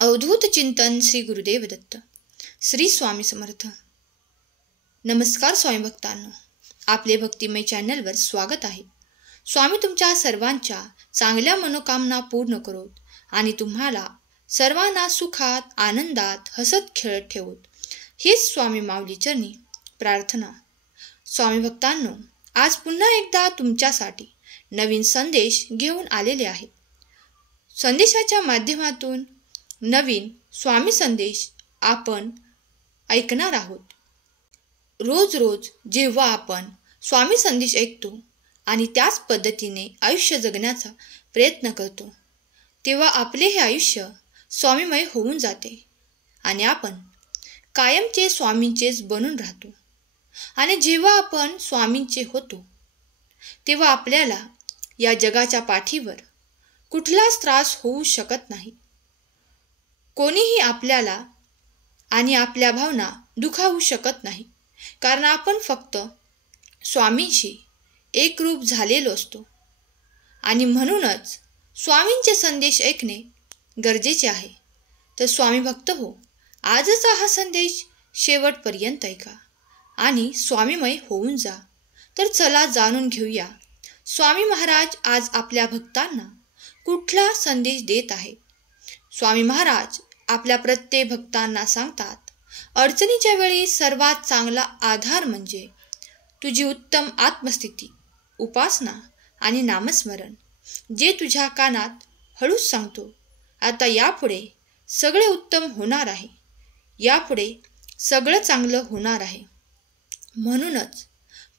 अवधूत चिंतन श्री गुरुदेव दत्त. श्री स्वामी समर्थ. नमस्कार स्वामी भक्तांनो, आपले भक्तिमय चॅनलवर स्वागत आहे. स्वामी तुमच्या सर्वांच्या चांगल्या मनोकामना पूर्ण करोत आणि तुम्हाला सर्वांना सुखात आनंदात हसत खेळत ठेवोत, हीच स्वामी माऊली चरणी प्रार्थना. स्वामी भक्तांनो, आज पुन्हा एकदा तुमच्यासाठी नवीन संदेश घेऊन आलेले आहे. संदेशाच्या माध्यमातून नवीन स्वामी संदेश आपण ऐकणार आहोत. रोज रोज जेव्हा आपण स्वामी संदेश ऐकतो आणि त्याच पद्धतीने आयुष्य जगण्याचा प्रयत्न करतो, तेव्हा आपले हे आयुष्य स्वामीमय होऊन जाते आणि आपण कायमचे स्वामींचेच बनून राहतो. आणि जेव्हा आपण स्वामींचे होतो, तेव्हा आपल्याला या जगाच्या पाठीवर कुठलाच त्रास होऊ शकत नाही. कोणीही आपल्याला आणि आपल्या भावना दुखावू शकत नाही, कारण आपण फक्त स्वामींशी एकरूप झालेलो असतो. आणि म्हणूनच स्वामींचे संदेश ऐकणे गरजेचे आहे. तर स्वामी भक्त हो, आजचा हा संदेश शेवटपर्यंत ऐका आणि स्वामीमय होऊन जा. तर चला जाणून घेऊया स्वामी महाराज आज आपल्या भक्तांना कुठला संदेश देत आहेत. स्वामी महाराज आपल्या प्रत्येक भक्तांना सांगतात, अडचणीच्या वेळी सर्वात चांगला आधार म्हणजे तुझी उत्तम आत्मस्थिती, उपासना आणि नामस्मरण, जे तुझ्या कानात हळूच सांगतो, आता यापुढे सगळे उत्तम होणार आहे, यापुढे सगळं चांगलं होणार आहे. म्हणूनच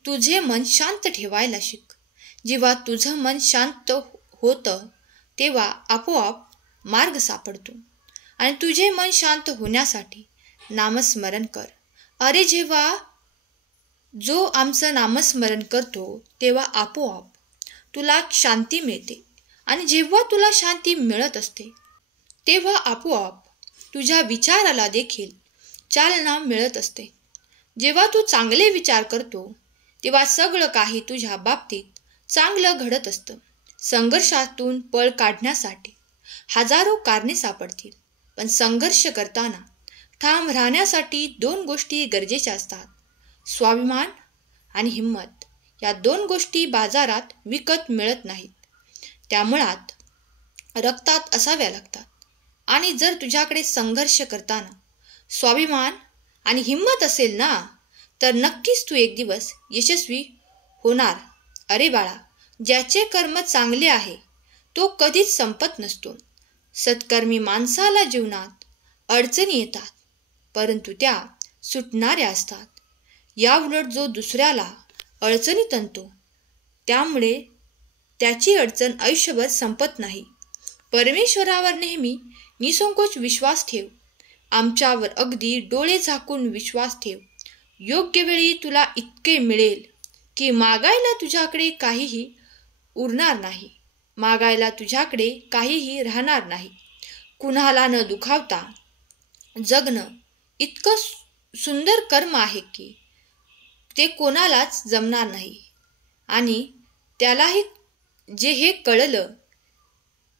तुझे मन शांत ठेवायला शिक. जेव्हा तुझं मन शांत होतं, तेव्हा आपोआप मार्ग सापडतो. आणि तुझे मन शांत होण्यासाठी नामस्मरण कर. अरे, जेव्हा जो आमचं नामस्मरण करतो, तेव्हा आपोआप तुला शांती मिळते. आणि जेव्हा तुला शांती मिळत असते, तेव्हा आपोआप तुझ्या विचाराला देखील चालना मिळत असते. जेव्हा तू चांगले विचार करतो, तेव्हा सगळं काही तुझ्या बाबतीत चांगलं घडत असतं. संघर्षातून पळ काढण्यासाठी हजारो कारणे सापडतील, पण संघर्ष करताना ठाम राहण्यासाठी 2 गोष्टी गरजेच्या असतात: स्वाभिमान आणि हिंमत. या 2 गोष्टी बाजारात विकत मिळत नाहीत, त्या मुळात रक्तात असाव्या लागतात. आणि जर तुझ्याकडे संघर्ष करताना स्वाभिमान आणि हिंमत असेल ना, तर नक्कीच तू एक दिवस यशस्वी होणार. अरे बाळा, ज्याचे कर्म चांगले आहे तो कधीच संपत नसतो. सत्कर्मी माणसाला जीवनात अडचणी येतात, परंतु त्या सुटणाऱ्या असतात. याउलट जो दुसऱ्याला अडचणीत आणतो, त्यामुळे त्याची अडचण आयुष्यभर संपत नाही. परमेश्वरावर नेहमी निसंकोच विश्वास ठेव. आमच्यावर अगदी डोळे झाकून विश्वास ठेव. योग्य वेळी तुला इतके मिळेल की मागायला तुझ्याकडे काहीही उरणार नाही, मागायला तुझ्याकडे काहीही राहणार नाही. कुणाला न दुखावता जगणं इतकं सुंदर कर्म आहे की ते कोणालाच जमणार नाही. आणि त्यालाही जे हे कळलं,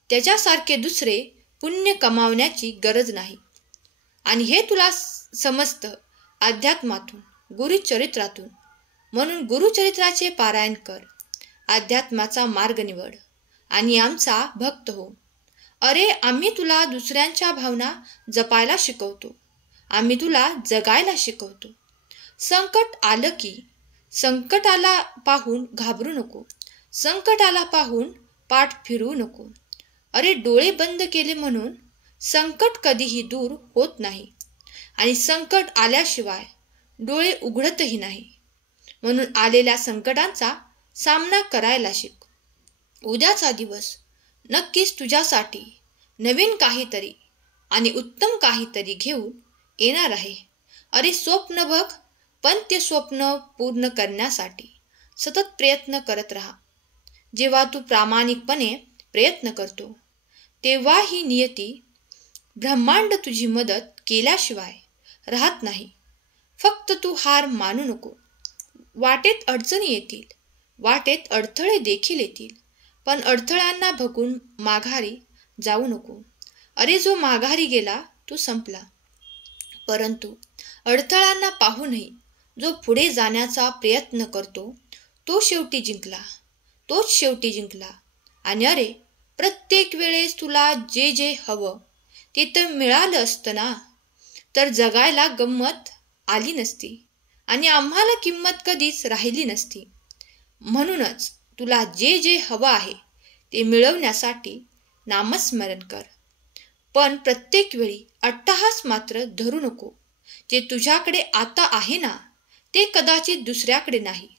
त्याच्यासारखे दुसरे पुण्य कमावण्याची गरज नाही. आणि हे तुला समजतं अध्यात्मातून, गुरुचरित्रातून. म्हणून गुरुचरित्राचे पारायण कर, अध्यात्माचा मार्ग निवड आणि आमचा भक्त हो. अरे, आम्ही तुला दुसऱ्यांच्या भावना जपायला शिकवतो, आम्ही तुला जगायला शिकवतो. संकट आलं की संकटाला पाहून घाबरू नको, संकटाला पाहून पाठ फिरवू नको. अरे, डोळे बंद केले म्हणून संकट कधीही दूर होत नाही, आणि संकट आल्याशिवाय डोळे उघडतही नाही. म्हणून आलेल्या संकटांचा सामना करायला शिक. उद्याचा दिवस नक्कीच तुझ्यासाठी नवीन काहीतरी आणि उत्तम काहीतरी घेऊन येणार आहे. अरे, स्वप्न बघ, पण ते स्वप्न पूर्ण करण्यासाठी सतत प्रयत्न करत राहा. जेव्हा तू प्रामाणिकपणे प्रयत्न करतो, तेव्हा ही नियती, ब्रह्मांड तुझी मदत केल्याशिवाय राहत नाही. फक्त तू हार मानू नको. वाटेत अडचणी येतील, वाटेत अडथळे देखील येतील, पण अडथळ्यांना बघून माघारी जाऊ नको. अरे जो माघारी गेला तो संपला. परंतु अडथळ्यांना पाहूनही जो पुढे जाण्याचा प्रयत्न करतो तो शेवटी जिंकला. तोच शेवटी जिंकला. आणि अरे, प्रत्येक वेळेस तुला जे जे हवं ते तर मिळालं असतं ना, तर जगायला गंमत आली नसती आणि आम्हाला किंमत कधीच राहिली नसती. म्हणूनच तुला जे जे हवं आहे ते मिळवण्यासाठी नामस्मरण कर. पण प्रत्येक वेळी अट्टहास मात्र धरू नको. जे तुझ्याकडे आता आहे ना, ते कदाचित दुसऱ्याकडे नाही.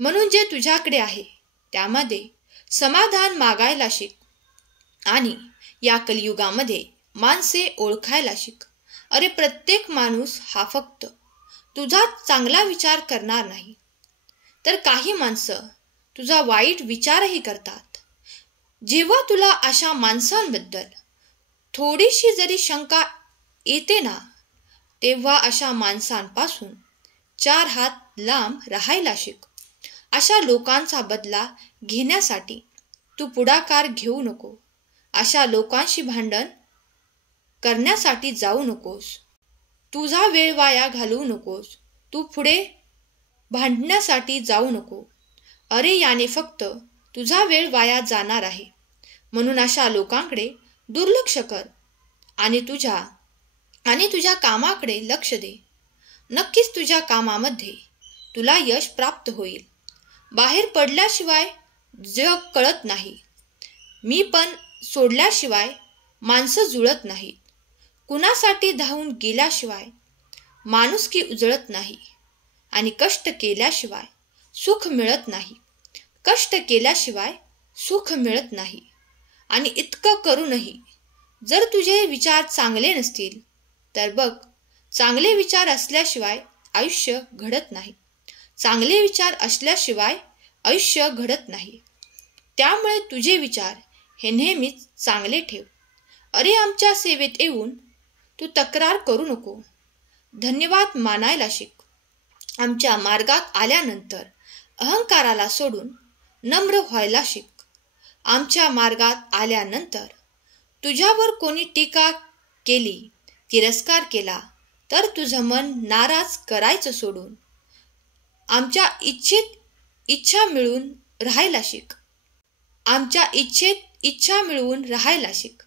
म्हणून जे तुझ्याकडे आहे त्यामध्ये समाधान मागायला शिक. आणि या कलियुगामध्ये माणसे ओळखायला शिक. अरे, प्रत्येक माणूस हा फक्त तुझा चांगला विचार करणार नाही, तर काही माणसं तुझा वाईट विचारही करतात. जेव्हा तुला अशा माणसांबद्दल थोडीशी जरी शंका येते ना, तेव्हा अशा माणसांपासून 4 हात लांब राहायला शिक. अशा लोकांचा बदला घेण्यासाठी तू पुढाकार घेऊ नको. अशा लोकांशी भांडण करण्यासाठी जाऊ नकोस. तुझा वेळ वाया घालवू नकोस. तू पुढे भांडण्यासाठी जाऊ नको. अरे, याने फक्त तुझा वेळ वाया जाणार आहे. म्हणून अशा लोकांकडे दुर्लक्ष कर आणि तुझ्या कामाकडे लक्ष दे. नक्कीच तुझ्या कामामध्ये तुला यश प्राप्त होईल. बाहेर पडल्याशिवाय जग कळत नाही. मी पण सोडल्याशिवाय माणसं जुळत नाहीत. कुणासाठी धावून गेल्याशिवाय माणुसकी उजळत नाही. आणि कष्ट केल्याशिवाय सुख मिळत नाही. कष्ट केल्याशिवाय सुख मिळत नाही. आणि इतकं करूनही जर तुझे विचार चांगले नसतील तर बघ, चांगले विचार असल्याशिवाय आयुष्य घडत नाही. चांगले विचार असल्याशिवाय आयुष्य घडत नाही. त्यामुळे तुझे विचार हे नेहमीच चांगले ठेव. अरे, आमच्या सेवेत येऊन तू तक्रार करू नको. धन्यवाद मानायला शिक. आमच्या मार्गात आल्यानंतर अहंकाराला सोडून नम्र व्हायला शिक. आमच्या मार्गात आल्यानंतर तुझ्यावर कोणी टीका केली, तिरस्कार केला तर तुझं मन नाराज करायचं सोडून आमच्या इच्छा मिळवून राहायला शिक. आमच्या इच्छा मिळवून राहायला शिक.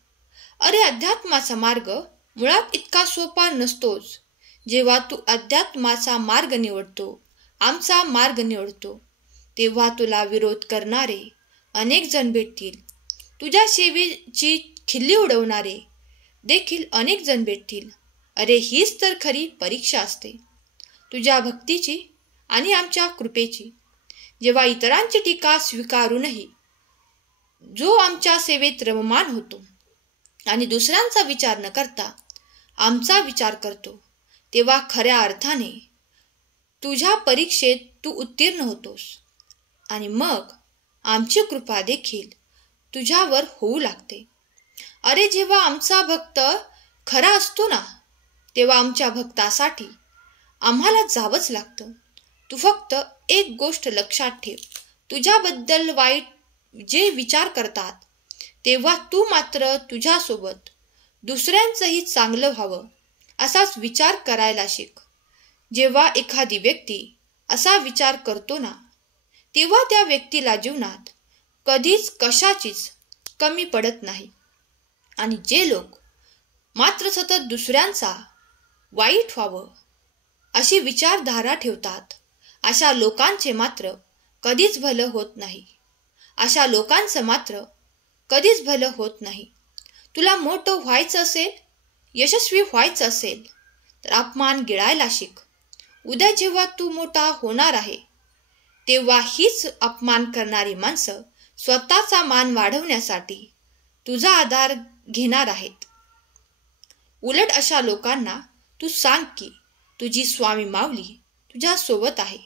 अरे, अध्यात्माचा मार्ग मुळात इतका सोपा नसतोच. जेव्हा तू अध्यात्माचा मार्ग निवडतो, आमचा मार्ग निवडतो, तेव्हा तुला विरोध करणारे अनेक जण भेटतील. तुझ्या सेवेची खिल्ली उडवणारे देखील अनेक जण भेटतील. अरे, हीच तर खरी परीक्षा असते तुझ्या भक्तीची आणि आमच्या कृपेची. जेव्हा इतरांची टीका स्वीकारूनही जो आमच्या सेवेत रममान होतो आणि दुसऱ्यांचा विचार न करता आमचा विचार करतो, तेव्हा खऱ्या अर्थाने तुझ्या परीक्षेत तू उत्तीर्ण होतोस. आणि मग आमची कृपा देखील तुझ्यावर होऊ लागते. अरे, जेव्हा आमचा भक्त खरा असतो ना, तेव्हा आमच्या भक्तासाठी आम्हाला जावंच लागतं. तू फक्त एक गोष्ट लक्षात ठेव. तुझ्याबद्दल वाईट जे विचार करतात, तेव्हा तू मात्र तुझ्यासोबत दुसऱ्यांचंही चांगलं व्हावं असाच विचार करायला शिक. जेव्हा एखादी व्यक्ती असा विचार करतो ना, तेव्हा त्या व्यक्तीला जीवनात कधीच कशाचीच कमी पडत नाही. आणि जे लोक मात्र सतत दुसऱ्यांचा वाईट व्हावं अशी विचारधारा ठेवतात, अशा लोकांचे मात्र कधीच भलं होत नाही. अशा लोकांचं मात्र कधीच भलं होत नाही. तुला मोठं व्हायचं असेल, यशस्वी व्हायचं असेल तर अपमान गिळायला शिक. उद्या जेव्हा तू मोठा होणार आहे, तेव्हा हीच अपमान करणारी माणसं स्वतःचा मान वाढवण्यासाठी तुझा आधार घेणार आहेत. उलट अशा लोकांना तू सांग की तुझी स्वामी माऊली तुझ्या सोबत आहे.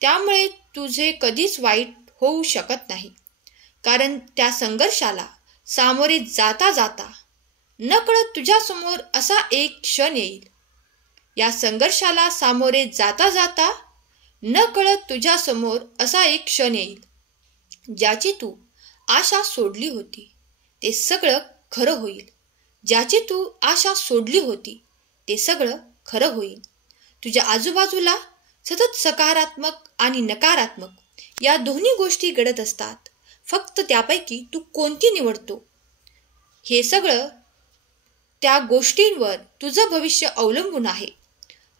त्यामुळे तुझे कधीच वाईट होऊ शकत नाही. कारण त्या संघर्षाला सामोरे जाता जाता नकळत तुझ्यासमोर असा एक क्षण येईल. या संघर्षाला सामोरे जाता जाता नकळत तुझ्यासमोर असा एक क्षण येईल, ज्याची तू आशा सोडली होती ते सगळं खरं होईल. ज्याची तू आशा सोडली होती ते सगळं खरं होईल. तुझ्या आजूबाजूला सतत सकारात्मक आणि नकारात्मक या दोन्ही गोष्टी घडत असतात. फक्त त्यापैकी तू कोणती निवडतो हे सगळं त्या गोष्टींवर तुझं भविष्य अवलंबून आहे.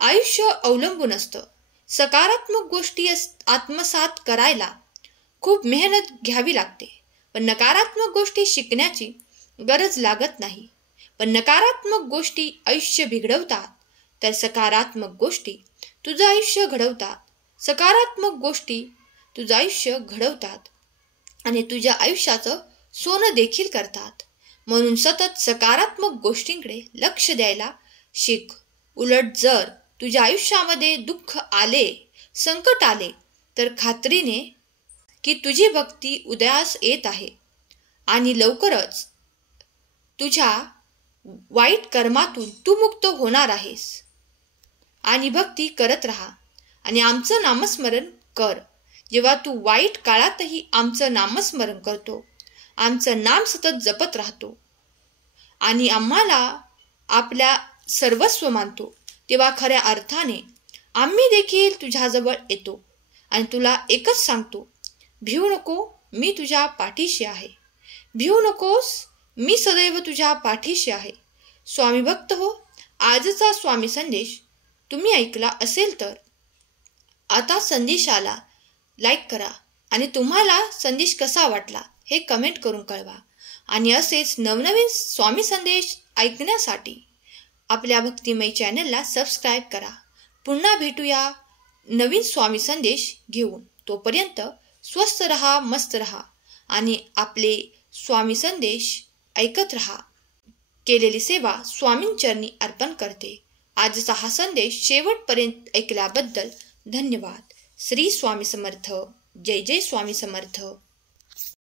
आयुष्य अवलंबून असतं. सकारात्मक गोष्टी आत्मसात करायला खूप मेहनत घ्यावी लागते, पण नकारात्मक गोष्टी शिकण्याची गरज लागत नाही. पण नकारात्मक गोष्टी आयुष्य बिघडवतात, तर सकारात्मक गोष्टी तुझं आयुष्य घडवतात. सकारात्मक गोष्टी तुझं आयुष्य घडवतात आणि तुझ्या आयुष्याचं सोनं देखील करतात. म्हणून सतत सकारात्मक गोष्टींकडे लक्ष द्यायला शिक. उलट जर तुझ्या आयुष्यामध्ये दुःख आले, संकट आले, तर खात्रीने की तुझी भक्ती उदयास येत आहे आणि लवकरच तुझ्या वाईट कर्मातून तू मुक्त होणार आहेस. आणि भक्ती करत राहा आणि आमचं नामस्मरण कर. जेव्हा तू वाईट काळातही आमचं नामस्मरण करतो, आमचं नाम सतत जपत राहतो आणि आम्हाला आपल्या सर्वस्व मानतो, तेव्हा खऱ्या अर्थाने आम्ही देखील तुझ्याजवळ येतो आणि तुला एकच सांगतो, भिवू नको, मी तुझ्या पाठीशी आहे. भिवू नकोस, मी सदैव तुझ्या पाठीशी आहे. स्वामी भक्त हो, आजचा स्वामी संदेश तुम्ही ऐकला असेल तर आता संदेशाला लाईक करा आणि तुम्हाला संदेश कसा वाटला हे कमेंट करून कळवा. आणि असेच नवनवीन स्वामी संदेश ऐकण्यासाठी आपल्या भक्तिमय चॅनलला सबस्क्राईब करा. पुन्हा भेटूया नवीन स्वामी संदेश घेऊन. तोपर्यंत स्वस्थ रहा, मस्त रहा आणि आपले स्वामी संदेश ऐकत रहा. केलेली सेवा स्वामींचरणी अर्पण करते. आजचा हा संदेश शेवटपर्यंत ऐकल्याबद्दल धन्यवाद. श्री स्वामी समर्थ. जय जय स्वामी समर्थ.